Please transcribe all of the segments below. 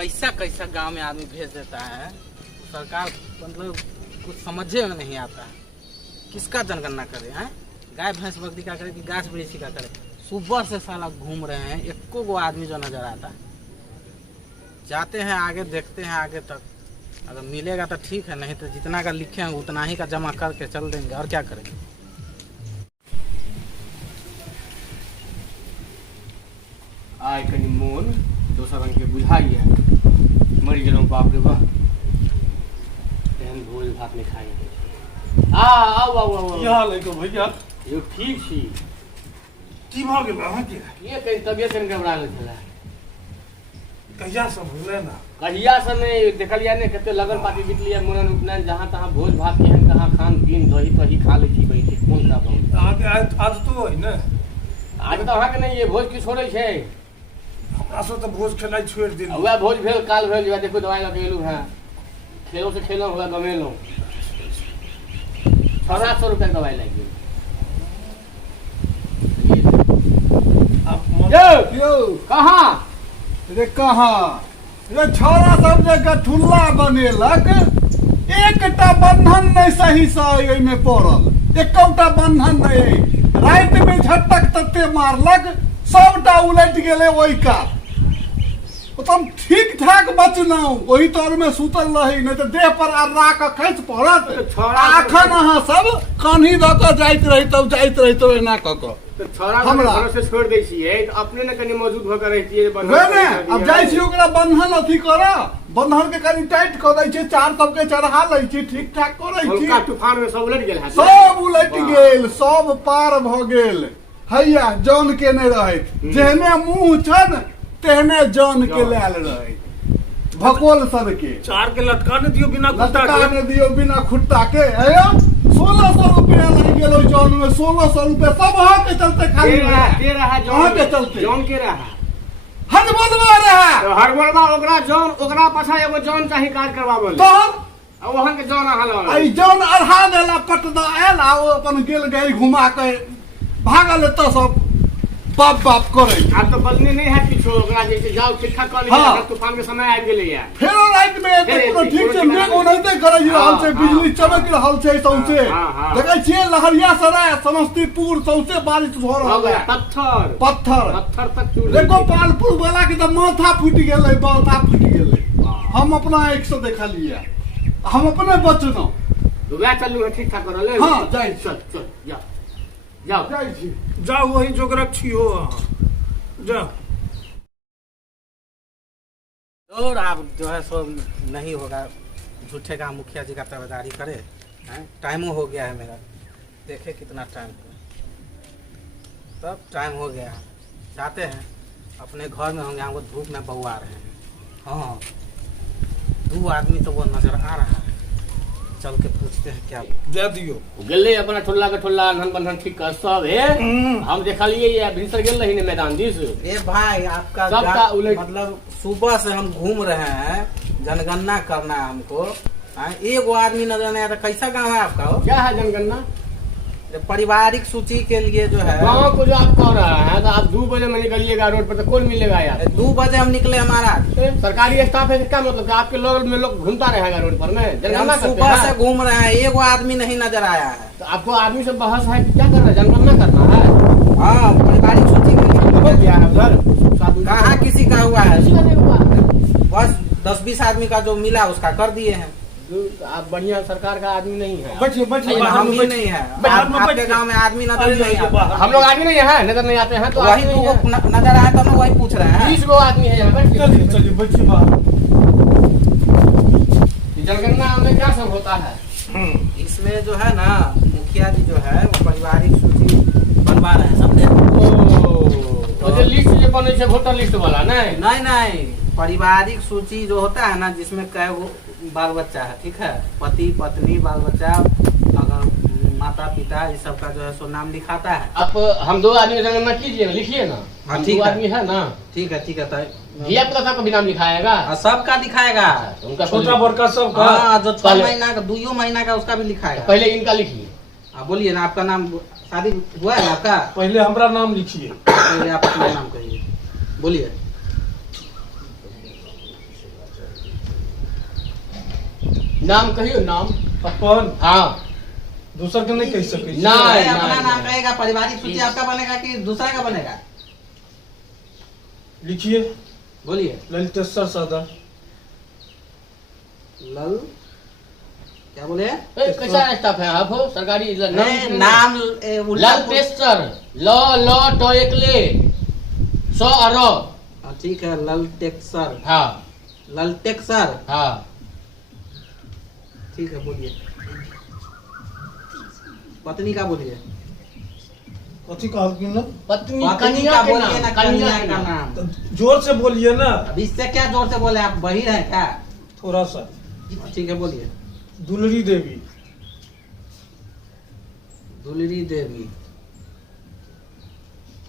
कैसा कैसा गांव में आदमी भेज देता है, सरकार मतलब कुछ समझे में नहीं आता है। किसका जनगणना करे हैं? गाय भैंस बकरी का करे कि गाछ वृक्ष का करे? सुबह से साला घूम रहे हैं, एको गो आदमी जो नजर आता। जाते हैं आगे, देखते हैं आगे तक, अगर मिलेगा तो ठीक है, नहीं तो जितना का लिखे हैं उतना ही का जमा करके चल देंगे, और क्या करेंगे। आय कनी मोन दोसर रंग के बुझाइए, मर गेलहुँ बाप रे बाप। एहन भोज भात नहीं खाएंगे। आओ आओ आओ। की हाल है भैया? यो ठीक छी। की भऽ गेल अहाँके? ये कहीं तबियत कनी गड़बड़ा गेल छलै। कहिया सब भेलै ना? कहिया से नहीं देखलिए ने, कते लगन पाती बितलिए, मूड़न उपनयन जहाँ तहाँ भोज भात केहन कहाँ खान पीन दही तही खा लै छी बैठ के, कोन खा पाऊँ। अहाँके आज तो है ना? आज तो अहाँके नहीं, ये भोज की छोड़े छै। असो तो भोज खेनाइ छोड़ि दिल। वह भोज भेल काल भेल, जो देखो दवाई लगे एलू है, खेलों से खेलों हुआ गमेलों 600 रुपया दवाई लगी। कहाँ रे कहाँ रे छोरा सब जगह ठुल्ला बनेलक, एकटा बंधन नहीं सही से में पड़ल, एकटा बंधन नहीं। रात में झटक तत्ते मारलक, सबटा उलट गेले ओहि का। तुम ठीक ठाक बचलहुँ, वही तौर में सुतल रही, नहीं तो देह पर अर्रा के खसि पड़त। अखन अहाँ सब कान्ही दऽ कऽ जाइत रहितौ एना कऽ कऽ। तो छोरा हमरा से छोड़ दै छियै, तो अपने ने कनी मौजूद भ के रहितियै। अब जाइ छी ओकरा बंधन अथी करऽ, बंधन के कनी टाइट कऽ दै छी, चार सबके चढ़ा लै छी, ठीक ठाक करै छी। उनका तूफान में सब उलट गेल है, सब उलट गेल, सब पार भ गेल। हैया जान के नहीं रहैत, जेहने मुंह छन तेहने जान के लायल रहैत। भकोल सर के चार के लटका ने दियो बिना खुट्टा के। लटका ने दियो बिना खुट्टा के। हैया 1600 रुपया लग गेलो जान में, 1600 रुपया सब अहाँ के चलते खाली दे रहा है अहाँ के चलते। जान के रहा हद बोलबा रहा, तो हर बोलबा ओकरा जान, ओकरा पाछा एगो जान चाही काज करवाबो। तो अब वहां के जान हल आई जान अढ़ा देला, पटदा आयल आ अपन गेल गई घुमा के भागल। तो सब बाप बाप करे। अब तो बदली नहीं है किछो, ओकरा जैसे जाओ ठीक ठाक कर लिया। हाँ। तूफान के समय आबि गेलै है, फेर रात में एते ठीक से मेघ ओनाहिते करे रहल छै, बिजली चमक रहल छै सौंसे। देखै छियै लहरिया सराय समस्तीपुर सौंसे बारिश भ रहल है। पत्थर पत्थर पत्थर तक चूड़ देखो पालपुर वाला के तो माथा फूट गेलै, माथा फूट गेलै। हम अपना आँख से देखलिए, हम अपने बचलहुँ। वह चलू है ठीक ठाक कर ले। हाँ, जाइ छी। चल चल जाओ जाओ जाइ छी। जाओ वही जोगरक छी हो अहाँ, जाओ। और आप जो है सो नहीं होगा, झूठे का मुखिया जी का ताबेदारी करे हैं। टाइमो हो गया है मेरा, देखे कितना टाइम हुआ, तब टाइम हो गया है। जाते हैं अपने घर में होंगे, हमको धूप में बउआ रहे हैं। हाँ 2 आदमी तो वो नजर आ रहा है, चल के पूछते हैं क्या दे दियो। गेले अपना ठुल्ला के ठुल्ला अनहन बंधन ठीक कर सब है। हम देखलिए ये भीतर गेल रही ने मैदान दिस। ए भाई आपका सबका उलट, मतलब सुबह से हम घूम रहे हैं, जनगणना करना है हमको। एगो आदमी नजर नहीं आता। कैसा गाँव है आपका? क्या है जनगणना? पारिवारिक सूची के लिए जो है गाँव को जो आप कह रहा है, तो आप 2 बजे में निकलिएगा रोड पर, तो कौन मिलेगा यार? 2 बजे हम निकले हमारा। सरकारी स्टाफ है, क्या मतलब आपके लोग में लोग घूमता रहेगा रोड पर में? जनगणना सुबह से घूम रहे हैं, एगो आदमी नहीं नजर आया है। तो आपको आदमी से बहस है कि क्या करना है? जनगणना करना है। हाँ पारिवारिक सूची के लिए हो गया है उधर, कहाँ किसी का हुआ है? किसी का नहीं हुआ है। बस 10-20 आदमी का जो मिला उसका कर दिए हैं। आप बढ़िया सरकार का आदमी नहीं है। बैठिए बैठिए, हम ही नहीं है। आपके गांव में आदमी नजर नहीं आता। हम लोग आदमी नहीं है, नजर नहीं आते हैं, तो वही नजर आया तो वही पूछ रहे हैं। 20 गो आदमी है यहाँ पर। चलिए चलिए बैठिए बाहर। जनगणना में क्या सब होता है? इसमें जो है ना मुखिया जी जो है वो पारिवारिक सूची बनवा रहे हैं, समझे? तो जो लिस्ट जो बने छे वोटर लिस्ट वाला नहीं? नहीं, पारिवारिक सूची जो होता है ना, जिसमें कै वो बाल बच्चा है, ठीक है, पति पत्नी बाल बच्चा, अगर माता पिता इस सब का जो है सो नाम लिखाता है। आप हम 2 आदमी जनगणना कीजिए, लिखिए ना। हाँ, हम ठीक 2 है। आदमी है ना। ठीक है धिया पुता सबका भी नाम लिखाएगा, सबका दिखाएगा। उनका छोटा बड़का सबका। हाँ, जो 6 पहले- महीना का 2 महीना का उसका भी लिखाएगा। पहले इनका लिखिए। हाँ बोलिए ना, आपका नाम, शादी हुआ है ना आपका? पहले हमारा नाम लिखिए। पहले आप अपना नाम कहिए, बोलिए। नाम कहियो नाम। अपन हाँ दूसर के नहीं कह सके ना। अरे, नहीं, अपना नहीं, नाम नहीं। कहेगा, पारिवारिक सूची आपका बनेगा कि दूसरा का बनेगा? लिखिए बोलिए। ललितेश्वर सदर। लल क्या बोले? कैसा स्टाफ है आप हो सरकारी नाम उल्टा ललतेश्वर ल ट एक ले स अर। ठीक है, ललतेश्वर। हाँ ललतेश्वर, हाँ। ठीक है, बोलिए। पत्नी का बोलिए। कथी कहल की ना? पत्नी पत्नी कन्या का के बोलिए ना, नाम, कन्या के का नाम। नाम। तो जोर से बोलिए ना। अब इससे क्या जोर से बोले, आप बहिर हैं क्या? थोड़ा सा। ठीक है, बोलिए। दुलरी देवी। दुलरी देवी।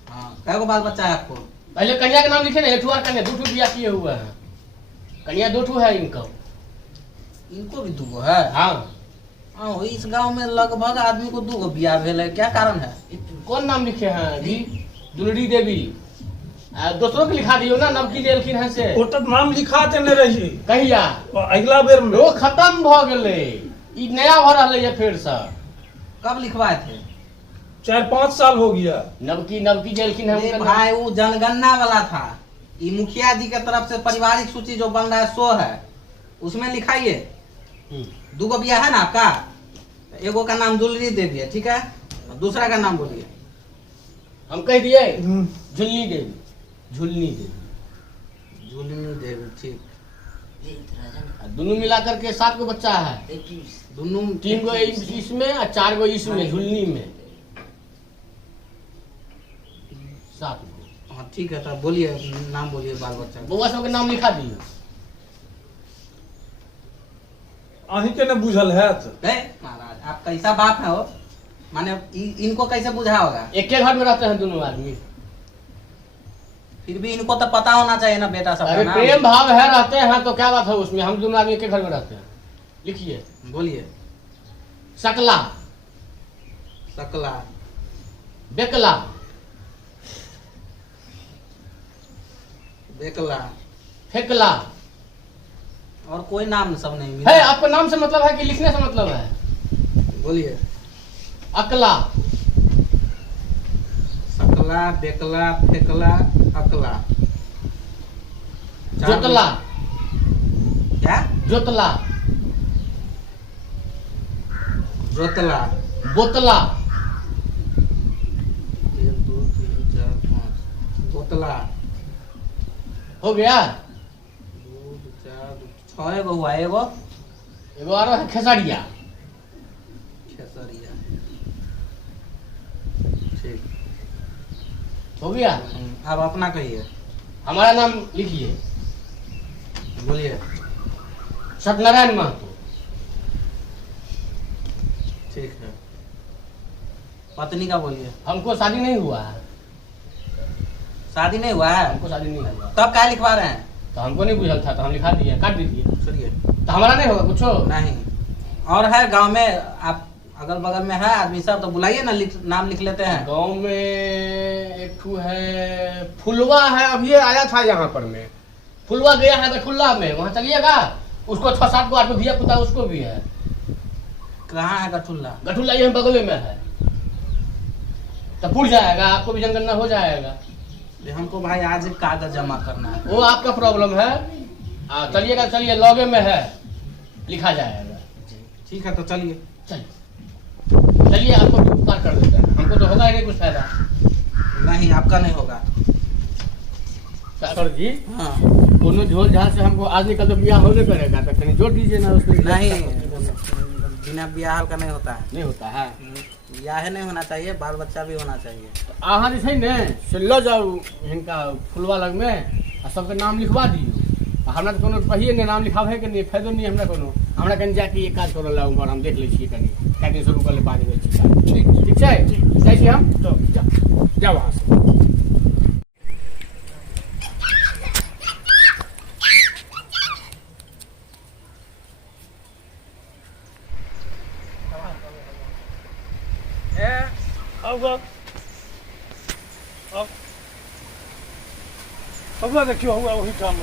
हाँ, कै गो बाल बच्चा है आपको? पहले कन्या का नाम लिखे ना, एक और कन्या, 2 ठो बियाह किए हुए हैं। कन्या 2 ठो है इनको। इनको भी 2 है? हाँ। हाँ, इस गांव में लगभग आदमी को 2 बियाह भेल है, क्या कारण है? कौन नाम लिखे हैं जी? दुलरी देवी। दूसरों के लिखा दियो ना, नाम की देलखिन है से। ओटर नाम लिखा देने रही कहिया अगला बेर में। वो खत्म भ गेले, ई नया भ रहले है फिर से। कब लिखवाए थे? 4-5 साल हो गया। नवकी देलखिन है अरे उनका नाम। भाई, वो जनगणना वाला था। ये मुखिया जी के तरफ से पारिवारिक सूची जो बन रहा है सो है, उसमें लिखाइए। 2 बियाह है ना आपका? एगो का नाम दुलरी देवी है, ठीक है? दूसरा का नाम बोलिए। हम कह दिए हम्म। झुलनी देवी। झुलनी देवी। झुलनी देवी, ठीक। दोनों मिला करके 7 गो बच्चा है। दोनों 3 गो इसमें और 4 गो इसमें, झुलनी में 7 गो। हाँ, ठीक है, तब बोलिए, नाम बोलिए बाल बच्चा का। बउआ सबके नाम लिखा दियो। अहीं के ने बुझल है महाराज, आप कैसा बाप है हो? माने इनको कैसे बुझा होगा? एक के घर में रहते हैं दोनों आदमी। फिर भी इनको तो पता होना चाहिए ना बेटा सब अरे का प्रेम नाम। भाव है, रहते हैं तो क्या बात है उसमें? हम दोनों आदमी एक के घर में रहते हैं। लिखिए बोलिए। सकला, सकला, बेकला, बेकला, फेकला। और कोई नाम सब नहीं मिला। है आपका नाम से मतलब है कि लिखने से मतलब है? बोलिए। अकला, सकला, बेकला, फेकला, अकला। जोतला, क्या? जोतला, जोतला। बोतला, 1 2 3 4 5 बोतला। हो गया। 2 4 6 गो हुआ। एगो एगो और है खेसरिया। खेसरिया, ठीक। हो गया। अब अपना कहिए। हमारा नाम लिखिए बोलिए। सत्यनारायण महतो। ठीक है। पत्नी का बोलिए। हमको शादी नहीं हुआ है। शादी नहीं हुआ है? हमको शादी नहीं हुआ। तब क्या लिखवा रहे हैं? तो हमको नहीं बुझल था तो हम लिखा दिए, काट दीजिए। सुनिए। तो हमारा नहीं होगा कुछ? नहीं। और है गांव में, आप अगल बगल में है आदमी सब, तो बुलाइए ना, नाम लिख लेते हैं। गांव में एक ठू है, फुलवा है, अभी आया था यहाँ पर में। फुलवा गया है गठुल्ला में, वहाँ चलिएगा। उसको 6-7 गो 8 गो धिया पुता उसको भी है। कहाँ है गठुल्ला? गठुल्ला यही बगल में है। तो पुर जाएगा, आपको भी जनगणना हो जाएगा। हमको भाई आज कागज जमा करना है। वो आपका प्रॉब्लम है। चलिएगा, चलिए, लॉगे में है, लिखा जाएगा। ठीक है, तो चलिए। चलिए, आपको भी उपकार कर देते हैं, हमको तो होगा ही नहीं कुछ फायदा। नहीं, आपका नहीं होगा। सर जी, हाँ। दोनों झोल झाल से हमको आज निकल तो ब्याह होने करेगा, तो कहीं जोड़ दीजिए ना उसमें। नहीं, बिना ब्याह का नहीं होता है। नहीं होता है। ब्याह नहीं होना चाहिए, बाल बच्चा भी होना चाहिए। अहाँ जे छै ने से लऽ जाउ हिनका फुलवा लग में आ सबके नाम लिखवा दियौ। हमरा तो कोनो पहिए ने नाम लिखाबे के नहीं, फायदो नहीं हमरा कोनो। हमरा कनि जाके एक काज करल उम्हर हम देख लै छियै, कनि कए दिन शुरू कर ले, 5 दिन छी। ठीक छै, जाइ छी हम। तो जाओ वहाँ से। अब देखियो हुआ वही काम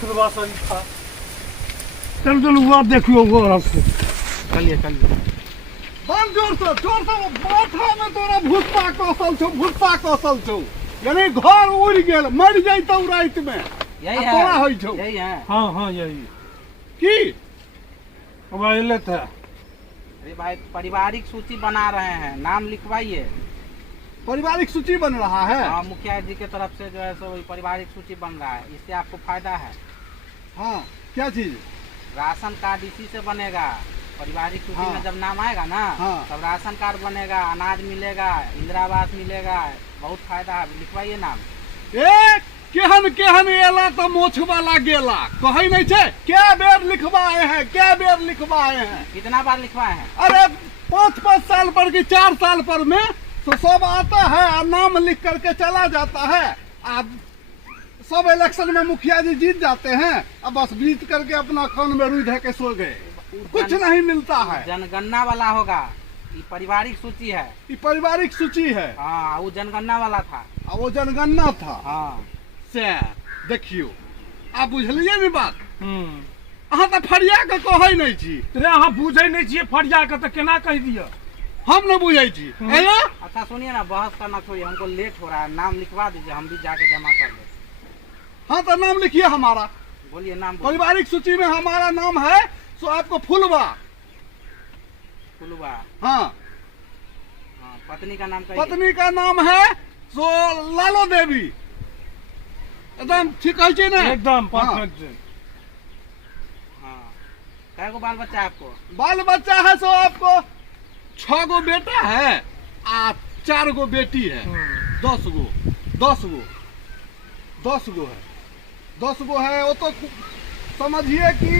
फुलवा शरीफ था। चल हुआ देखियो वो रस्ते। चलिए चलिए। बंद जोर से वो माथा में तोरा भुस्सा कौशल छौ यानी घर उड़ गेल मर जैतौ रात में यही आ तोरा है, होइ छौ यही है। हाँ यही की अब अले था। अरे भाई पारिवारिक सूची बना रहे हैं, नाम लिखवाइए। पारिवारिक सूची बन रहा है। हाँ, मुखिया जी के तरफ से जो है सो पारिवारिक सूची बन रहा है, इससे आपको फायदा है। हाँ क्या चीज? राशन कार्ड इसी से बनेगा। पारिवारिक सूची हाँ। में जब नाम आएगा ना, हाँ। तब राशन कार्ड बनेगा, अनाज मिलेगा, इंदिरा आवास मिलेगा, बहुत फायदा है। लिखवाइए नाम। ए केहन एला तो मोछ वाला गेला कहै नहीं छे क्या बेर लिखवाए हैं कितना बार लिखवाए हैं? अरे 5 साल पर कि 4 साल पर में तो सब आता है और नाम लिख करके चला जाता है। अब सब इलेक्शन में मुखिया जी जीत जाते हैं, अब बस बीत करके अपना खान में रुई धे के सो गए, कुछ नहीं मिलता है। जनगणना वाला होगा, ये पारिवारिक सूची है। ये पारिवारिक सूची है। हाँ, वो जनगणना वाला था। और वो जनगणना था। हाँ, से देखियो आप बुझलिए ने बात। अहाँ तो फरिया के कहै नहीं छी। रे अहाँ बुझै नहीं छियै फरिया के तो केना कह दिया? हम न बुझै छी। अयो अच्छा सुनिए ना, बहस करना छोड़िए, हमको लेट हो रहा है, नाम लिखवा दीजिए, हम भी जाके जमा कर लें। हाँ तो नाम लिखिए हमारा। बोलिए नाम। पारिवारिक सूची में हमारा नाम है सो आपको फुलवा। फुलवा। हाँ हाँ, पत्नी का नाम कहिए। पत्नी का नाम है सो लालो देवी। एकदम ठीक है जी ना? एकदम हाँ। परफेक्ट। हाँ, कै गो बाल बच्चा है आपको? बाल बच्चा है सो आपको 6 गो बेटा है आ 4 गो बेटी है। 10 गो है। 10 गो है। वो तो समझिए कि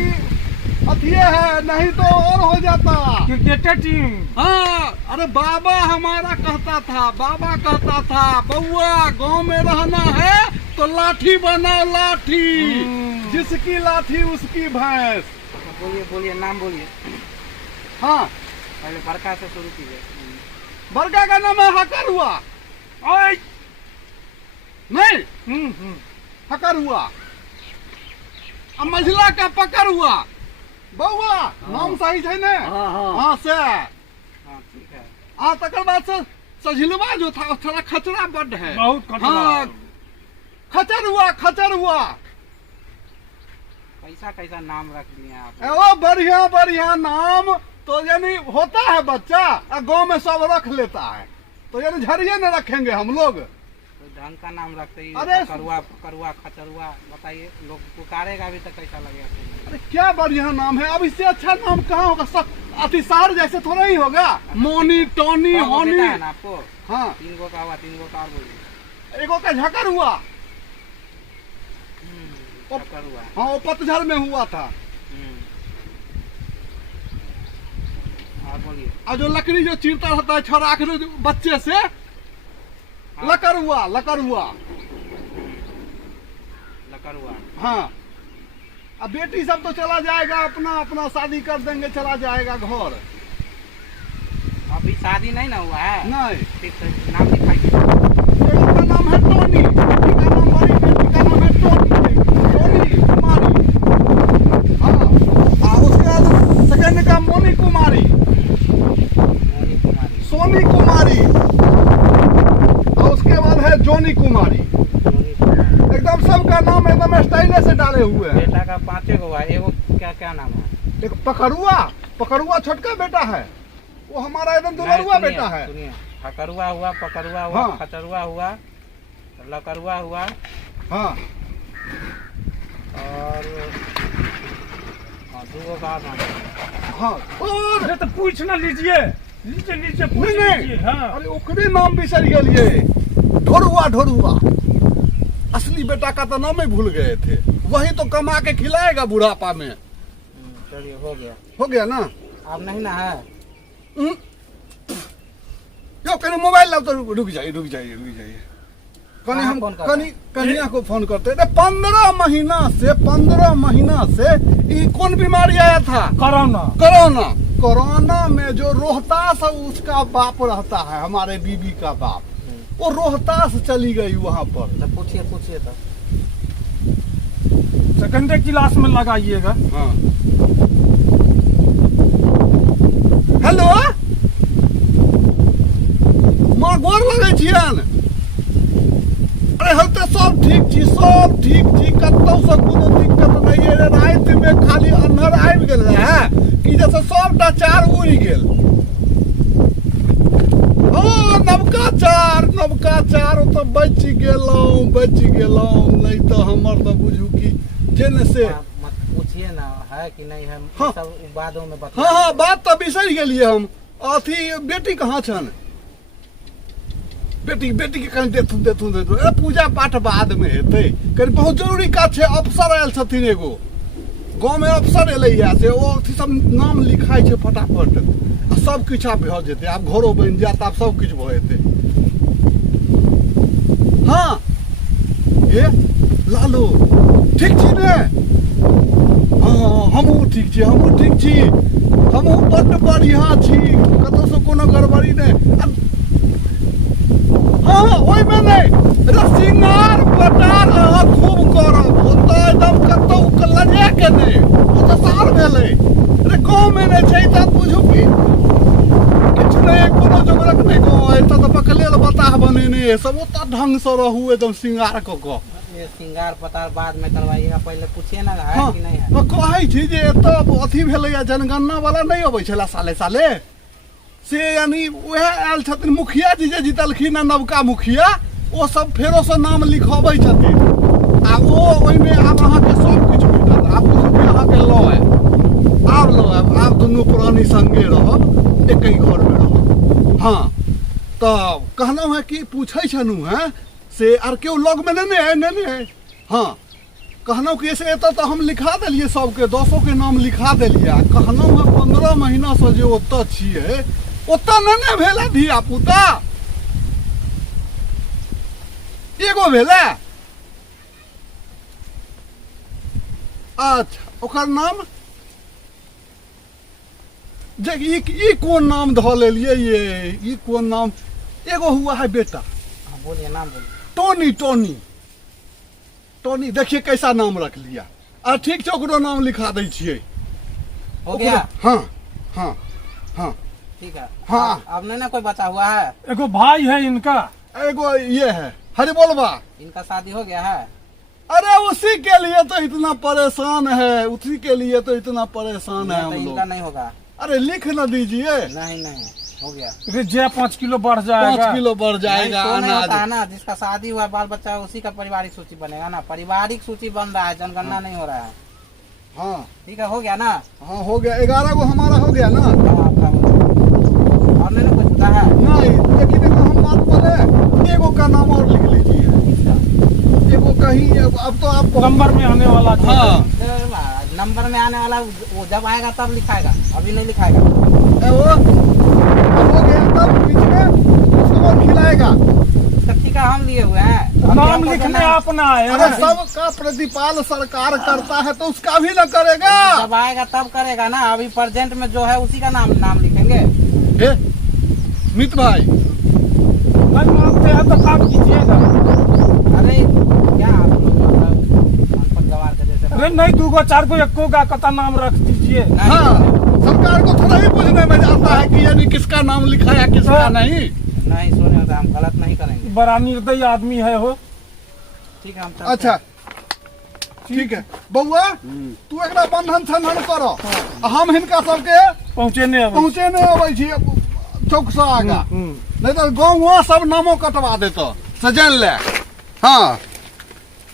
अथिये है, नहीं तो और हो जाता। Cricket team. हाँ अरे बाबा हमारा कहता था बउआ गांव में रहना है तो लाठी बनाओ लाठी, जिसकी लाठी उसकी भैंस। बोलिए नाम बोलिए। हाँ पहले बड़का से शुरू कीजिए। बड़का का नाम है हकर हुआ। ओए नहीं हकर हुआ। अब मझिला का पकड़ हुआ। बउआ नाम सही है ने? हाँ से। हाँ ठीक है। हाँ तकर बाद से सझिलवा जो था थोड़ा खचरा बड है। बहुत खतरा। हाँ खचर हुआ। कैसा नाम रख दिए आप? ओ बढ़िया नाम तो यानी होता है बच्चा और गांव में सब रख लेता है, तो यानी झरिए न रखेंगे हम लोग। तो ढंग का नाम रखते ही। अरे पकड़ुआ खचरुआ बताइए, लोग पुकारेगा भी तो कैसा लगेगा? अरे क्या बढ़िया नाम है। अब इससे अच्छा नाम कहाँ होगा? अति शहर जैसे थोड़ा ही होगा। मोनी टोनी हाँ, वो होनी। बेटा है ना आपको? हाँ 3 गो का हुआ, 3 गो का और बोलिए। एगो का झकर हुआ। पकड़ुआ। हाँ वो पतझड़ में हुआ था। और बोलिए। और जो लकड़ी जो चीरता रहता है छोरा के बच्चे से, लकर हुआ। हाँ अब बेटी सब तो चला जाएगा, अपना शादी कर देंगे, चला जाएगा घर। अभी शादी नहीं ना हुआ है? नहीं। ठीक है, नाम लिखाइए। एक का नाम है टोनी, बेटी का नाम बड़ी बेटी का नाम है टोनी कुमारी। हाँ और उसके बाद सेकंड का मोनी कुमारी, सोनी कुमारी, और उसके बाद है जोनी कुमारी। एकदम सबका नाम एकदम स्टाइल से डाले हुए हैं। बेटा का 5 गो है। एगो क्या नाम है? एक पकड़ुआ छोटका बेटा है, वो हमारा एकदम दुलरुआ बेटा है। सुनिए, हकरुआ हुआ, पकड़ुआ हुआ, हाँ। खचरुआ हुआ, लकरुआ हुआ, हाँ और 2 गो का नाम है। हाँ और अरे तो पूछ ना लीजिए, नीचे पूछ नहीं लीजिए। हाँ अरे ओकरे नाम बिसर गेलिए। ढोरुआ असली बेटा का तो नाम ही भूल गए थे। वही तो कमा के खिलाएगा बुढ़ापा में। चलिए हो गया ना? अब नहीं ना है? यो कहीं मोबाइल लाओ तो रुक जाइए। कहीं हम कौन कर रहा है? कन्हैया को फोन करते थे। 15 महीना से ये कौन बीमारी आया था? कोरोना में जो रोहतास उसका बाप रहता है, हमारे बीबी का बाप, वो रोहतास चली गई वहां पर। तो पूछिए तो। सेकेंडरी क्लास में लगाइएगा। हाँ। हेलो माँ गोर लगे छियन। अरे हम तो सब ठीक छी, सब ठीक छी, कतौ से कोनो दिक्कत नहीं है। रात में खाली अन्हर आबि गेल रहे कि जैसे सबटा चार उड़ि गेल। हाँ नवका चार तो बच गेलौं नहीं तो हमर तो बुझू कि जेने से मत पूछिए ना है कि नहीं है। हाँ। सब बादों में बता। हाँ बात तो बिसरि गेलिए हम। अथी बेटी कहाँ छन? बेटी के कहीं देथुन। अरे पूजा पाठ बाद में हेतै, कहीं बहुत जरूरी काज छै। अफसर आयल छथिन एगो गाँव में, अफसर एलैया से ओ अथी सब नाम लिखाइ छै फटाफट आ सब किछु आब भऽ जेतै। आब घरो बनि जायत, आब सब किछु भऽ जेतै। हाँ हे लालू ठीक छी ने? हाँ हमहूँ ठीक छी, हमहूँ बड्ड बढ़िआँ छी, कतौ से कोनो गड़बड़ी नहि। हाँ ओहिमे नहि श्रृंगार पटार अहाँ खूब करब, ओतऽ एकदम कतौ लजे के नहि, ओ तऽ सार भेलै। अरे गाँवमे नहि छै तऽ बुझू कि किछु नहि, कोनो जोगरक नहि गाँव। एतऽ तऽ पकलेल बताह बनेने सब, ओतऽ ढंग से रहू एकदम श्रृंगार कऽ कऽ। ये श्रृंगार पतार बाद में करवाइएगा, पहले पूछिए ना है हाँ कि नहीं है। तो कहै छी जे एतऽ अथी भेलैया जनगणना वाला नहीं अबै छला साले से, यानी वह आयल छथिन मुखिया जी जे जीतलखिन नवका मुखिया, ओ सब फेरो से नाम लिखबै छथिन आ ओ ओहिमे आब अहाँके सब किछु भेटत। आब बुझू कि अहाँके लऽ आयब, आब दुनू प्राणी संगे रहब, एकै घर में रहब। हाँ तऽ कहलहुँ है कि पूछै छलहुँ हैं से आर केओ लग में नहीं है। हाँ कहलहुँ कि से एतऽ तऽ हम लिखा देलियै सबके, 10 के नाम लिखा देलियै। कहलहुँ है 15 महीना से जे ओतऽ छियै ओतऽ नहि भेलै धिया पुता, एगो भेलै। अच्छा ओकर नाम जे ई कोन नाम धऽ लेलियै ये, ई कोन नाम? एगो हुआ है बेटा, हाँ बोलिए नाम टोनी। बोलिए। टोनी देखिए कैसा नाम रख लिया। आ ठीक छै ओकरो नाम लिखा दै छियै। हो गया। हाँ ठीक है। हाँ। अब नहीं ना कोई बचा हुआ है? एगो भाई है इनका, एगो ये है हरि बोलबा, इनका शादी हो गया है? अरे उसी के लिए तो इतना परेशान है, उसी के लिए तो इतना परेशान है तो हम इनका लोग। नहीं होगा। अरे लिख न दीजिए। नहीं हो गया। जे 5 किलो बढ़ जाएगा। 5 किलो बढ़ जाएगा नहीं, तो नहीं होता है अनाज। ना, जिसका शादी हुआ बाल बच्चा है, उसी का पारिवारिक सूची बनेगा ना। पारिवारिक सूची बन रहा है, जनगणना नहीं हो रहा है। हाँ ठीक है, हो गया ना? हाँ हो गया, 11 गो हमारा हो गया ना। हाँ, आपका हो गया। और नहीं ना कुछ होता है? नहीं लेकिन एगो हम बात बोले, एगो का नाम और लिख लीजिए। एगो कहीं अब तो आपको नंबर में आने वाला जो हाँ नंबर में आने वाला वो जब आएगा तब लिखाएगा, अभी नहीं लिखाएगा। वो अब हो गया तब बीच में उसको और खिलाएगा। इसका टीका हम लिए हुए हैं। अभी नाम हमको लिखने देना है। अपना है। अरे सबका प्रतिपाल सरकार करता है तो उसका भी न करेगा। जब आएगा तब करेगा ना। अभी प्रेजेंट में जो है उसी का नाम लिखेंगे। हे मित भाई नहीं मानते हैं तो काम कीजिएगा। अरे क्या आप लोग मतलब अनपढ़ गवार के जैसे अरे नहीं 2 गो 4 गो 1 गो का नाम रख दीजिए। नहीं, हाँ सरकार को थोड़ा ही पूछने में जाता है कि यानी किसका नाम लिखा है किसका नहीं। नहीं सोने होता, हम गलत नहीं करेंगे। बड़ा निर्दयी आदमी है हो। ठीक है, हम चलते अच्छा ठीक है बउआ तू एकरा बंधन छंधन करो आ हम हिनका सबके पहुँचे नहीं पहुँचे नहीं अबै छी चौक से आगा, नहीं तो गाँव सब नामो कटवा देतो सजन ले। हाँ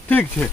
ठीक छै।